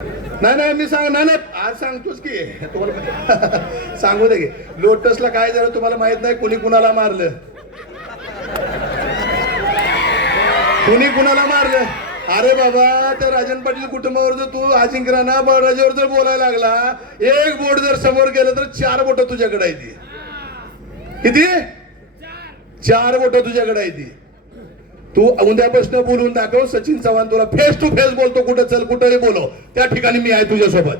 नाही नाही मी सांग नाही नाही आज सांगतोच की तुम्हाला सांगू दे की लोटसला काय झालं तुम्हाला माहित नाही कुणी कुणाला मारलं कुणी कुणाला मारलं. अरे बाबा त्या राजन पाटील कुटुंबावर जर तू अजिंक्य राणा बळराजावर जर बोलायला लागला एक बोट जर समोर गेलं तर 4 बोट तुझ्याकडे आहे ती. किती 4 बोट तुझ्याकडे आहे ती. तू उद्यापासून बोलून दाखव. सचिन चव्हाण तुला फेस टू फेस बोलतो. कुठं चल कुठंही बोलो त्या ठिकाणी मी आहे तुझ्यासोबत.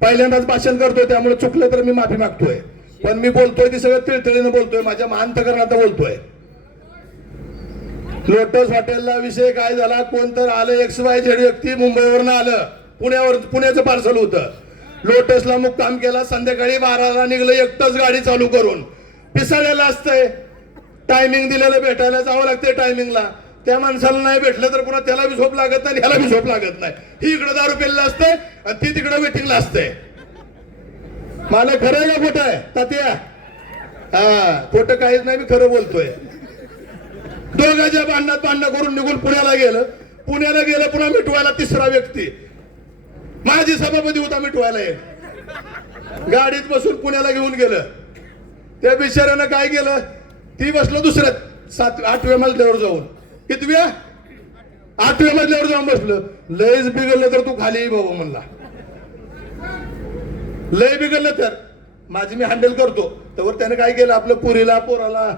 पहिल्यांदाच भाषण करतोय त्यामुळे चुकलं तर मी माफी मागतोय. पण मी बोलतोय ती सगळं तिळतिळीनं बोलतोय. माझ्या अंतःकरणात बोलतोय. लोटस हॉटेलला विषय काय झाला. कोण तर आलं XYZ व्यक्ती मुंबईवरून आलं. पुण्याचं पार्सल होतं. लोटसला मुक्काम केला. संध्याकाळी 12ला निघलं एकटंच गाडी चालू करून. पिसाळलेलं असतंय. टायमिंग दिलेलं भेटायला जावं लागतंय टायमिंगला. त्या माणसाला नाही भेटलं तर पुन्हा त्याला बी झोप लागत नाही ह्याला बी झोप लागत नाही. ही इकडे दारू पेलेलं असतंय आणि ती तिकडे वेटिंगला असते. मला खरं आहे का खोटं आहे तात्या. हा खोटं काहीच नाही मी खरं बोलतोय. दोघांच्या भांडण करून निघून पुण्याला गेलं पुन्हा मिटवायला तिसरा व्यक्ती. माझी सभापती होता मिटवायला एक गाडीत बसून पुण्याला घेऊन गेलं. त्या बिचाऱ्यानं काय केलं ती बसलं दुसऱ्यात 8व्या मजल्यावर जाऊन. कितव्या 8व्या मजल्यावर जाऊन बसलं. लयच बिघडलं तर तू खाली बाबा म्हणला. लय बिघडलं तर माझी मी हँडल करतो. तर त्याने काय केलं आपलं पुरीला पोराला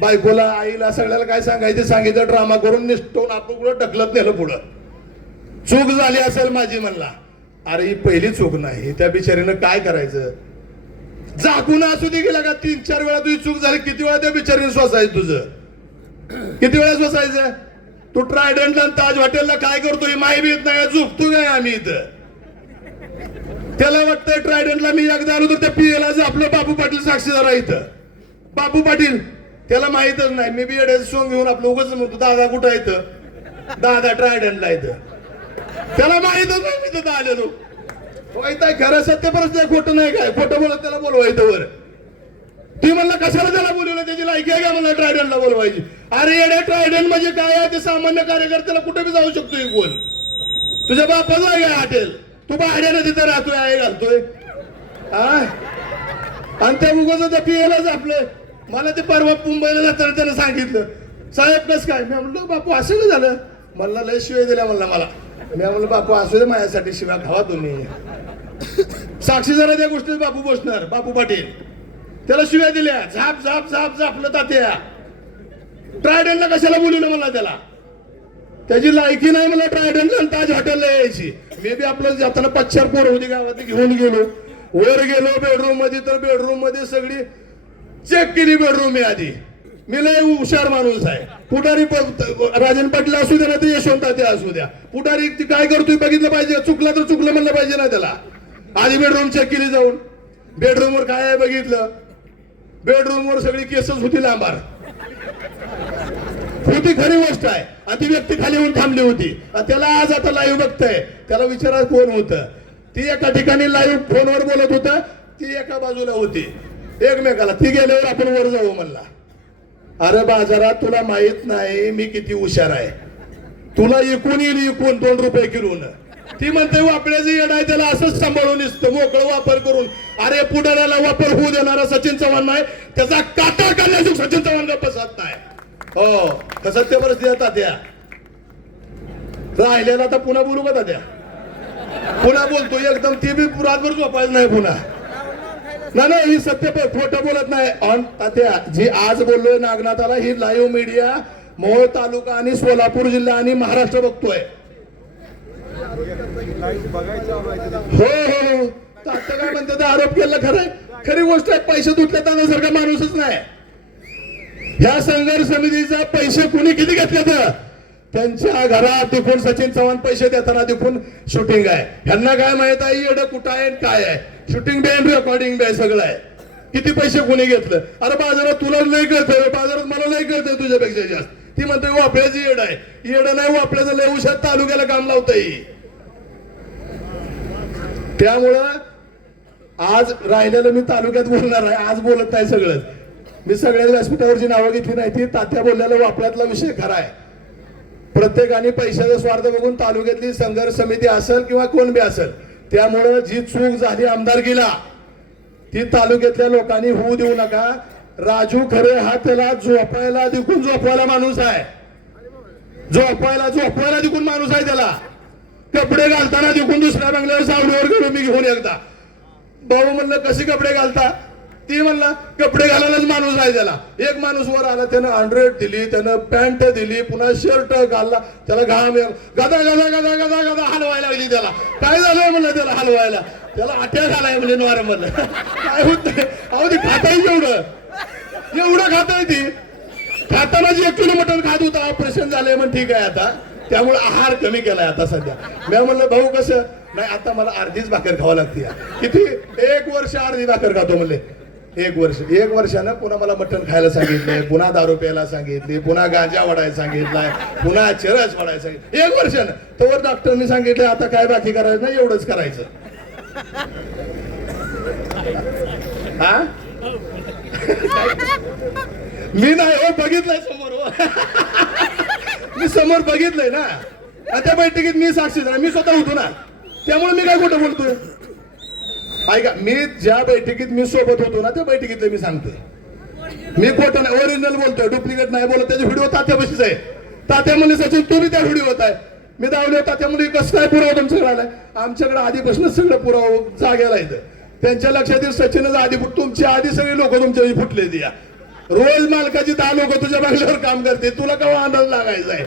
बायकोला आईला सगळ्याला काय सांगायचं सांगितलं. ड्रामा करून निष्ठवून आपण पुढं ढकलत नेलं. पुढं चूक झाली असेल माझी म्हणला. अरे ही पहिली चूक नाही. त्या बिचारीनं काय करायचं जागून असू दे गेला का 3-4 वेळा तुझी चूक झाली. किती वेळा त्या बिचारीने सोसायचं तुझं किती वेळा सोसायचं. तू ट्रायडंटला ताज हॉटेलला काय करतो माही बी येत नाही. झोपतो काय आम्ही इथं. त्याला वाटतंय ट्रायडंटला मी एकदा आलो तर त्या पिएला आपलं बापू पाटील साक्षीदार आहे इथं. बापू पाटील त्याला माहितच नाही. मी बी एडे सोंग घेऊन आपलं उगाच म्हणतो दादा कुठं येतं. दादा ट्रायडंटला येतं. त्याला माहितच नाही मी तिथं आलेलो. खरं सत्य परत खोटं नाही काय. खोटं बोलत त्याला बोलवायचं वर. तुम्ही म्हणला कशाला त्याला बोलवलं त्याची लायकी आहे का मला ट्रायडंटला बोलवायची. अरे येडे ट्रायडंट म्हणजे काय आहे ते सामान्य कार्यकर्त्याला कुठे बी जाऊ शकतो. कोण तुझ्या बापाचं आहे काय हॉटेल. तू भाड्यानं तिथं राहतोय आहे घालतोय आणि त्या उगाच त्या पिएलाच आपलं. मला ते परवा मुंबईला जाताना त्यानं सांगितलं साहेब कस काय. मी म्हणलं बापू असं काय झालं. मला लय शिवाय दिल्या म्हणला मला. मी म्हणलं बापू असू दे माझ्यासाठी शिव्या खावा तुम्ही. साक्षी जरा त्या गोष्टीत बापू बसणार. बापू पाटील त्याला शिव्या दिल्या. झाप झाप झाप झापलं तात्या. ट्रायडंटला कशाला बोलवलं मला. त्याला त्याची लायकी नाही मला ट्रायडंटला ताज हॉटेलला यायची. मे बी आपलं जाताना 5-4 पोरं होती गावात घेऊन गेलो. वर गेलो बेडरूम मध्ये तर बेडरूम मध्ये सगळी चेक केली बेडरूम. मी आधी मी लय हुशार माणूस आहे. पुढारी राजन पाटील असू द्या ना ते यशवंत ते असू द्या. पुढारी ती काय करतोय बघितलं पाहिजे. चुकला तर चुकलं म्हणलं पाहिजे ना त्याला. आधी बेडरूम चेक केली जाऊन. बेडरूमवर काय आहे बघितलं. बेडरूमवर सगळी केसच होती लांबार होती. खरी गोष्ट आहे. आणि ती व्यक्ती खाली येऊन थांबली होती. त्याला आज आता लाईव्ह बघताय. त्याला विचारा कोण होतं. ती एका ठिकाणी लाईव्ह फोनवर बोलत होता. ती एका बाजूला होती एकमेकाला. ती गेल्यावर आपण वर जाऊ म्हणला. अरे बाजारात तुला माहित नाही मी किती हुशार आहे. तुला इकून येईल इकून 2 रुपये किलोन. ती म्हणते वापरायचं येड आहे त्याला असंच सांभाळून दिसतं मोकळं वापर करून. अरे पुढाऱ्याला वापर होऊ देणारा सचिन चव्हाण नाही. त्याचा काटा काढण्याचं सचिन चव्हाण बसत नाही. हो कसं ते परिस्थिती येतात त्या राहिलेला. आता पुन्हा बोलू का त्या पुन्हा बोलतो एकदम. ती बी रातभर झोपायचं नाही पुन्हा. नाही ही सत्य खोटं बोलत नाही. ऑन तात्या जी आज बोललोय नागनाथाला ही लाईव्ह मीडिया मोहोळ तालुका आणि सोलापूर जिल्हा आणि महाराष्ट्र बघतोय. हो हो तात्या काय म्हणते आरोप केला. खरंय खरी गोष्ट आहे. पैसे धुतले सारखा माणूसच नाही. ह्या संघर्ष समितीचा पैसे कुणी किती घेतले तर त्यांच्या घरात देखून सचिन चव्हाण पैसे देताना देखून शूटिंग आहे. ह्यांना काय माहित आहे एवढं कुठं आहे काय आहे. शूटिंग बी आहे रेकॉर्डिंग बी आहे सगळं आहे. किती पैसे कोणी घेतलं. अरे बाजारात तुला लय कळतंय. बाजारात मला लय कळतंय तुझ्यापेक्षा जास्त. ती म्हणते वापऱ्याची येड आहे. येड नाही वापऱ्याचं लय हुशार तालुक्याला काम लावतंय. त्यामुळं आज राहिलेलं मी तालुक्यात बोलणार आहे. आज बोलत नाही सगळं. मी सगळ्या व्यासपीठावरची नावं घेतली नाही. ती तात्या बोललेलं वापरातला विषय खरा आहे. प्रत्येकाने पैशाचा स्वार्थ बघून तालुक्यातली संघर्ष समिती असेल किंवा कोण बी असेल, त्यामुळं जी चूक झाली आमदारकीला ती तालुक्यातल्या लोकांनी होऊ देऊ नका. राजू खरे हा त्याला झोपायला दिकून झोपवायला माणूस आहे, झोपवायला दिकून माणूस आहे. त्याला कपडे घालताना दिकून दुसऱ्या बंगल्यावर सावलीवर गेलो मी घेऊन एकदा. भाऊ म्हणलं कसे कपडे घालता, ती म्हणला कपडे घालायलाच माणूस आहे त्याला. एक माणूस वर आला, त्यानं 100 दिली, त्यानं पॅन्ट दिली, पुन्हा शर्ट घालला, त्याला घाम गदा गदा गदा गदा गदा हलवायला लागली. त्याला काय झालंय म्हणलं, त्याला हलवायला, त्याला अटॅक आलाय म्हणजे नॉर्मल. काय होत नाही अहो, ती खाताय एवढं खाताय. ती खाताना जी 1 किलो मटण खात होता, ऑपरेशन झालंय मग ठीक आहे आता, त्यामुळे आहार कमी केलाय आता सध्या. मी म्हणलं भाऊ कसं नाही, आता मला अर्धीच भाकर खावा लागते. किती 1 वर्ष अर्धी भाकर खातो म्हणले. 1 वर्षानं पुन्हा मला मटण खायला सांगितलंय, पुन्हा दारू प्यायला सांगितली, पुन्हा गांजा वाढायला सांगितलाय, पुन्हा चरस वाढायला सांगितलं. 1 वर्षानं तोवर डॉक्टरनी सांगितलं आता काय बाकी करायचं नाही, एवढंच करायचं. हा मी नाही हो, बघितलंय समोर मी समोर बघितलंय ना. त्या बैठकीत मी साक्षीदार आहे, मी स्वतः होतो ना, त्यामुळे मी काय खोटं बोलतोय. ऐका, मी ज्या बैठकीत मी सोबत होतो ना त्या बैठकीतलं मी सांगतोय. मी खोटं नाही, ओरिजिनल बोलतोय, डुप्लिकेट नाही बोलत. त्याचे व्हिडिओ तात्यापाशीच आहे. तात्या म्हणले सचिन तुम्ही त्या व्हिडिओत आहे. मी दावले तात्या म्हणले कसं काय पुरावा तुमच्याकडे आलाय. आमच्याकडे आधीपासून सगळं पुरावा जागेला येतं. त्यांच्या लक्षात येईल सचिनच आधी तुमच्या आधी सगळे लोक तुमच्या फुटले दिया. रोज मालकाची 10 लोक तुझ्या बंगल्यावर काम करते, तुला केव्हा अंदाज लागायचा आहे.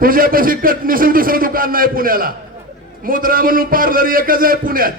तुझ्यापाशी कटनिसून दुसरं दुकान नाही पुण्याला. मुद्रा म्हणून पार्लर एकच आहे पुण्यात.